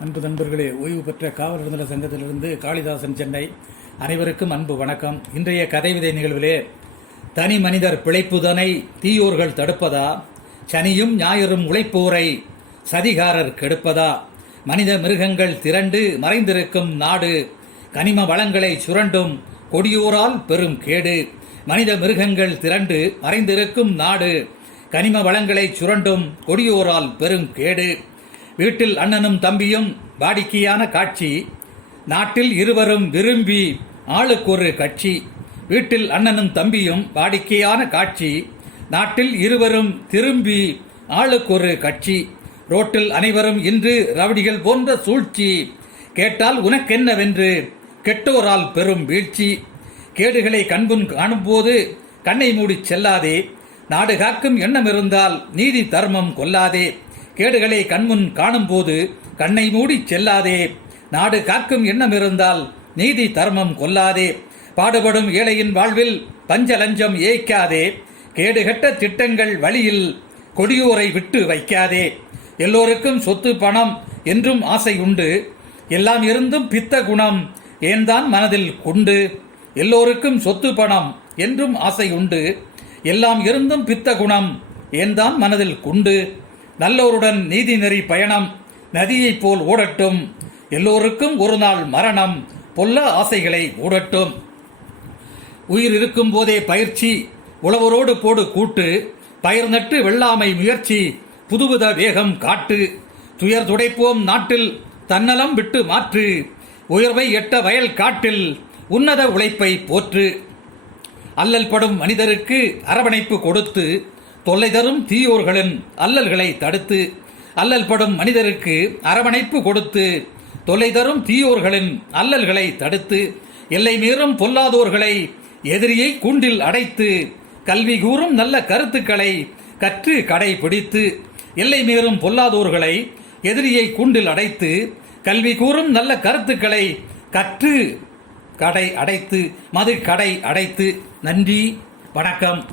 அன்பு நண்பர்களே, ஓய்வு பெற்ற காவலர் நல சங்கத்திலிருந்து காளிதாசன், சென்னை. அனைவருக்கும் அன்பு வணக்கம். இன்றைய கதை விதை நிகழ்விலே, தனி மனிதர் பிழைப்புதனை தீயோர்கள் தடுப்பதா, சனியும் ஞாயிறும் உழைப்போரை சதிகாரர் கெடுப்பதா, மனித மிருகங்கள் திரண்டு மறைந்திருக்கும் நாடு, கனிம வளங்களை சுரண்டும் கொடியோரால் பெரும் கேடு. மனித மிருகங்கள் திரண்டு மறைந்திருக்கும் நாடு, கனிம வளங்களை சுரண்டும் கொடியோரால் பெரும் கேடு. வீட்டில் அண்ணனும் தம்பியும் வாடிக்கையான காட்சி, நாட்டில் இருவரும் விரும்பி ஆளுக்கொரு கட்சி. வீட்டில் அண்ணனும் தம்பியும் வாடிக்கையான காட்சி, நாட்டில் இருவரும் திரும்பி ஆளுக்கொரு கட்சி. ரோட்டில் அனைவரும் இன்று ரவுடிகள் போன்ற சூழ்ச்சி, கேட்டால் உனக்கென்னவென்று கெட்டோரால் பெரும் வீழ்ச்சி. கேடுகளை கண்முன் காணும்போது கண்ணை மூடிச் செல்லாதே, நாடு காக்கும் எண்ணம் இருந்தால் நீதி தர்மம் கொல்லாதே. கேடுகளை கண்முன் காணும்போது கண்ணை மூடி செல்லாதே, நாடு காக்கும் எண்ணம் இருந்தால் நீதி தர்மம் கொல்லாதே. பாடுபடும் ஏழையின் வாழ்வில் பஞ்ச லஞ்சம் ஏய்க்காதே, கேடுகட்ட திட்டங்கள் வழியில் கொடியோரை விட்டு வைக்காதே. எல்லோருக்கும் சொத்து பணம் என்றும் ஆசை உண்டு, எல்லாம் இருந்தும் பித்த குணம் ஏன்தான் மனதில் கொண்டு. எல்லோருக்கும் சொத்து பணம் என்றும் ஆசை உண்டு, எல்லாம் இருந்தும் பித்த குணம் ஏன்தான் மனதில் கொண்டு. நல்லோருடன் நீதி நெறி பயணம் நதியைப் போல் ஓடட்டும், எல்லோருக்கும் ஒரு நாள் மரணம் பொல்ல ஆசைகளை மூடட்டும். உயிர் இருக்கும் போதே பயிற்சி, உழவரோடு போடு கூட்டு, பயிர் நட்டு வெள்ளாமை முயற்சி, புதுவித வேகம் காட்டு. துயர் துடைப்போம் நாட்டில் தன்னலம் விட்டு மாற்று, உயர்வை எட்ட வயல் காட்டில் உன்னத உழைப்பை போற்று. அல்லல் படும் மனிதருக்கு அரவணைப்பு கொடுத்து, தொல்லை தரும் தீயோர்களின் அல்லல்களை தடுத்து. அல்லல் படும் மனிதருக்கு அரவணைப்பு கொடுத்து, தொல்லை தரும் தீயோர்களின் அல்லல்களை தடுத்து. எல்லை மீறும் பொல்லாதோர்களை எதிரியை கூண்டில் அடைத்து, கல்வி கூறும் நல்ல கருத்துக்களை கற்று கடைபிடித்து. எல்லை மீறும் பொல்லாதோர்களை எதிரியை கூண்டில் அடைத்து, கல்வி கூறும் நல்ல கருத்துக்களை கற்று கடை அடைத்து, மது கடை அடைத்து. நன்றி, வணக்கம்.